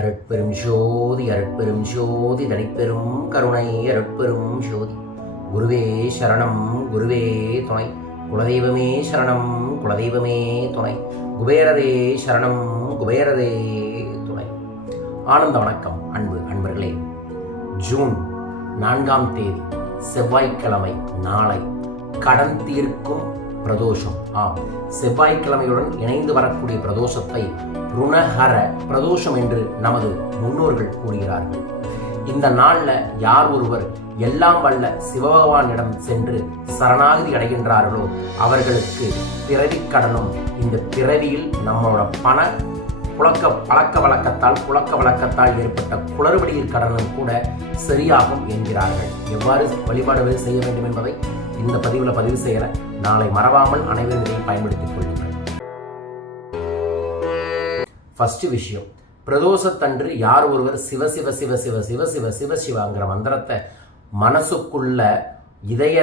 அருட்பெரும் ஜோதி அருட்பெரும் ஜோதி தனிப்பெரும் கருணை அருட்பெரும் ஜோதி. குருவே சரணம் குருவே துணை. குலதெய்வமே சரணம் குலதெய்வமே துணை. குபேரரே சரணம் குபேரரே துணை. ஆனந்த வணக்கம் அன்பு அன்பர்களே. ஜூன் நான்காம் தேதி செவ்வாய்க்கிழமை நாளை. கடன் தீர்க்கும் பிரதோஷம். ஆம் செவ்வாய்க்கிழமையுடன் இணைந்து வரக்கூடிய பிரதோஷத்தை ருணஹர பிரதோஷம் என்று நமது முன்னோர்கள் கூறுகிறார்கள். இந்த நாள்ல யார் ஒருவர் எல்லாம் வல்ல சிவபகவானிடம் சென்று சரணாகதி அடைகின்றார்களோ அவர்களுக்கு பிறவி கடனும் இந்த பிறவியில் நம்மளோட பண புழக்க பழக்க வழக்கத்தால் புழக்க வழக்கத்தால் ஏற்பட்ட குளறுபடியில் கடனும் கூட சரியாகும் என்கிறார்கள். எவ்வாறு வழிபாடுகள் செய்ய வேண்டும் என்பதை இந்த பதிவில் பதிவு செய்கிற நாளை மறவாமல் அனைவரும் இதை பயன்படுத்திக் கொள்ளுங்கள். ஃபஸ்ட்டு விஷயம். பிரதோஷத்தன்று யார் ஒருவர் சிவ சிவ சிவ சிவ சிவ சிவ சிவ சிவாங்கிற மந்திரத்தை மனசுக்குள்ள இதய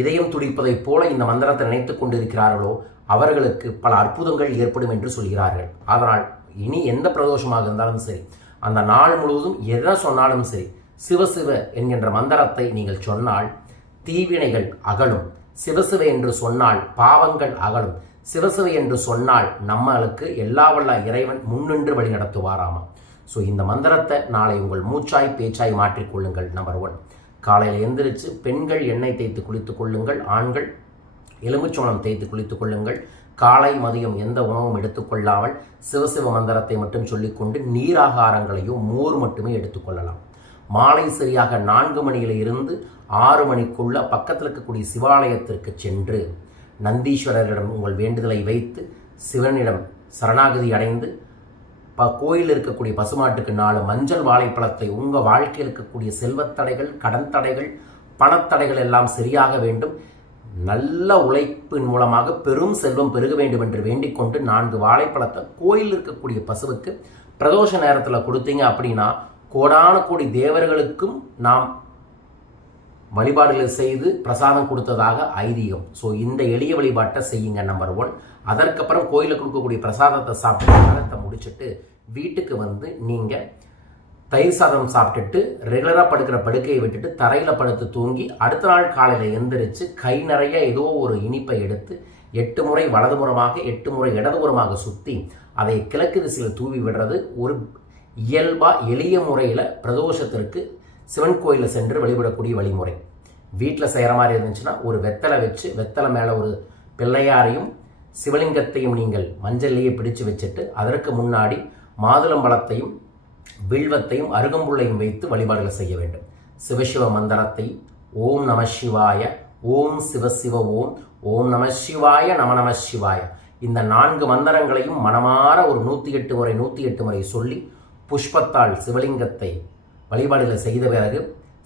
இதயம் துடிப்பதைப் போல இந்த மந்திரத்தை நினைத்து கொண்டிருக்கிறார்களோ அவர்களுக்கு பல அற்புதங்கள் ஏற்படும் என்று சொல்கிறார்கள். அதனால் இனி எந்த பிரதோஷமாக இருந்தாலும் சரி அந்த நாள் முழுவதும் எதை சொன்னாலும் சரி சிவ சிவ என்கின்ற மந்திரத்தை நீங்கள் சொன்னால் தீவினைகள் அகலும். சிவசிவ என்று சொன்னால் பாவங்கள் அகலும். சிவசிவ என்று சொன்னால் நம்மளுக்கு எல்லா வல்ல இறைவன் முன்னின்று வழி நடத்துவாராமா? ஸோ இந்த மந்திரத்தை நாளை உங்கள் மூச்சாய் பேச்சாய் மாற்றிக்கொள்ளுங்கள் நம்பர் ஒன் காலையில் எந்திரிச்சு பெண்கள் எண்ணெய் தேய்த்து குளித்துக் கொள்ளுங்கள் ஆண்கள் எலுமிச்சோளம் தேய்த்து குளித்துக் கொள்ளுங்கள் காலை மதியம் எந்த உணவும் எடுத்துக்கொள்ளாமல் சிவசிவ மந்திரத்தை மட்டும் சொல்லிக்கொண்டு நீராகாரங்களையும் மோர் மட்டுமே எடுத்துக்கொள்ளலாம் மாலை சரியாக நான்கு மணியில இருந்து ஆறு மணிக்குள்ள பக்கத்தில் இருக்கக்கூடிய சிவாலயத்திற்கு சென்று நந்தீஸ்வரரிடம் உங்கள் வேண்டுதலை வைத்து சிவனிடம் சரணாகதி அடைந்து ப கோயில் இருக்கக்கூடிய பசுமாட்டுக்கு நாலு மஞ்சள் வாழைப்பழத்தை உங்கள் வாழ்க்கையில் இருக்கக்கூடிய செல்வத்தடைகள் கடன் தடைகள் பணத்தடைகள் எல்லாம் சரியாக வேண்டும். நல்ல உழைப்பின் மூலமாக பெரும் செல்வம் பெருக வேண்டும் என்று வேண்டிக்கொண்டு நான்கு வாழைப்பழத்தை கோயில் இருக்கக்கூடிய பசுவுக்கு பிரதோஷ நேரத்தில் கொடுத்தீங்க அப்படின்னா கோடான கோடி தேவர்களுக்கும் நாம் வழிபாடுகளை செய்து பிரசாதம் கொடுத்ததாக ஐதீகம். ஸோ இந்த எளிய வழிபாட்டை செய்யுங்க நம்பர் ஒன் அதற்கப்புறம் கோயிலுக்கு கொடுக்கக்கூடிய பிரசாதத்தை சாப்பிட்டு நேரத்தை முடிச்சுட்டு வீட்டுக்கு வந்து நீங்கள் தயிர் சாதம் சாப்பிட்டுட்டு ரெகுலராக படுக்கிற படுக்கையை விட்டுட்டு தரையில் படுத்து தூங்கி அடுத்த நாள் காலையில் எந்திரிச்சு கை நிறைய ஏதோ ஒரு இனிப்பை எடுத்து எட்டு முறை வலதுபுறமாக எட்டு முறை இடதுபுறமாக சுற்றி அதை கிழக்கு திசையில் தூவி விடுறது ஒரு இயல்பாக எளிய முறையில் பிரதோஷத்திற்கு சிவன் கோயிலில் சென்று வழிபடக்கூடிய வழிமுறை. வீட்டில் செய்கிற மாதிரி இருந்துச்சுன்னா ஒரு வெத்தலை வச்சு வெத்தலை மேலே ஒரு பிள்ளையாரையும் சிவலிங்கத்தையும் நீங்கள் மஞ்சள்லேயே பிடிச்சு வச்சுட்டு அதற்கு முன்னாடி மாதுளம்பழத்தையும் வில்வத்தையும் அருகம்புள்ளையும் வைத்து வழிபாடுகளை செய்ய வேண்டும். சிவசிவ மந்திரத்தை ஓம் நம சிவாய ஓம் சிவசிவ ஓம் ஓம் நம சிவாய நம நம சிவாய. இந்த நான்கு மந்திரங்களையும் மனமாற ஒரு நூற்றி எட்டு முறை நூற்றி எட்டு முறை சொல்லி புஷ்பத்தால் சிவலிங்கத்தை வழிபாடுகளை செய்த பிறகு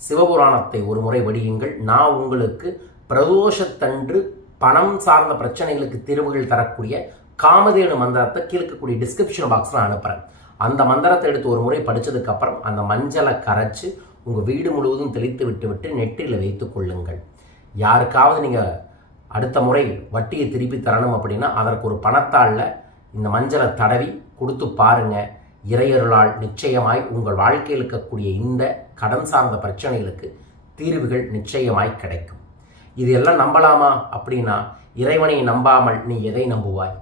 சிவபுராணத்தை ஒரு முறை வடியுங்கள். நான் உங்களுக்கு பிரதோஷத்தன்று பணம் சார்ந்த பிரச்சனைகளுக்கு தீர்வுகள் தரக்கூடிய காமதேனு மந்திரத்தை கீழ்க்கக்கூடிய டிஸ்கிரிப்ஷன் பாக்ஸில் அனுப்புகிறேன் அந்த மந்திரத்தை எடுத்து ஒரு முறை படித்ததுக்கப்புறம் அந்த மஞ்சளை கரைச்சி உங்கள் வீடு முழுவதும் தெளித்து விட்டு விட்டு நெற்றியில் வைத்து கொள்ளுங்கள். யாருக்காவது நீங்கள் அடுத்த முறை வட்டியை திருப்பி தரணும் அப்படின்னா அதற்கு ஒரு பணத்தாளில் இந்த மஞ்சளை தடவி கொடுத்து பாருங்கள் இறையருளால் நிச்சயமாய் உங்கள் வாழ்க்கையில் இருக்கக்கூடிய இந்த கடன் சார்ந்த பிரச்சனைகளுக்கு தீர்வுகள் நிச்சயமாய் கிடைக்கும். இது எல்லாம் நம்பலாமா? அப்படின்னா இறைவனை நம்பாமல் நீ எதை நம்புவாய்?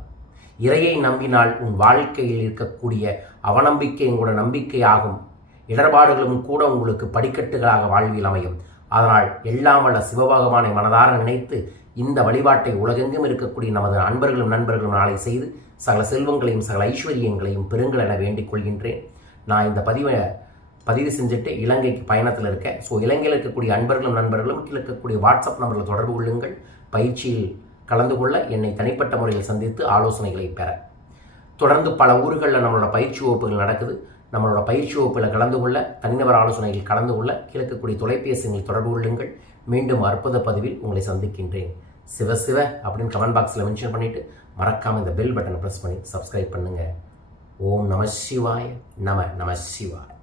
இறையை நம்பினால் உன் வாழ்க்கையில் இருக்கக்கூடிய அவநம்பிக்கை உங்களோட நம்பிக்கையாகும். இடர்பாடுகளும் கூட உங்களுக்கு படிக்கட்டுகளாக வாழ்வில் அமையும். அதனால் எல்லாம் வல்ல சிவபகவானை மனதார நினைத்து இந்த வழிபாட்டை உலகெங்கும் இருக்கக்கூடிய நமது அன்பர்களும் நண்பர்களும் நாளை செய்து சகல செல்வங்களையும் சகல ஐஸ்வர்யங்களையும் பெருங்கள் என வேண்டிக் கொள்கின்றேன். நான் இந்த பதிவை பதிவு செஞ்சுட்டு இலங்கைக்கு பயணத்தில் இருக்கேன். ஸோ இலங்கையில் இருக்கக்கூடிய அன்பர்களும் நண்பர்களும் இருக்கக்கூடிய வாட்ஸ்அப் நம்பரில் தொடர்பு கொள்ளுங்கள். பயிற்சியில் கலந்து கொள்ள என்னை தனிப்பட்ட முறையில் சந்தித்து ஆலோசனைகளை பெற. தொடர்ந்து பல ஊர்களில் நம்மளோட பயிற்சி வகுப்புகள் நடக்குது. நம்மளோட பயிற்சி வகுப்பில் கலந்து கொள்ள தனிநபர் ஆலோசனைகள் கலந்து கொள்ள கிழக்கக்கூடிய தொலைபேசிகளில் தொடர்பு கொள்ளுங்கள். மீண்டும் அற்புத பதிவில் உங்களை சந்திக்கின்றேன். சிவ சிவ அப்படின்னு கமெண்ட் பாக்ஸில் மென்ஷன் பண்ணிவிட்டு மறக்காமல் இந்த பெல் பட்டனை ப்ரெஸ் பண்ணி சப்ஸ்கிரைப் பண்ணுங்கள் ஓம் நம சிவாய நம நம சிவாய்.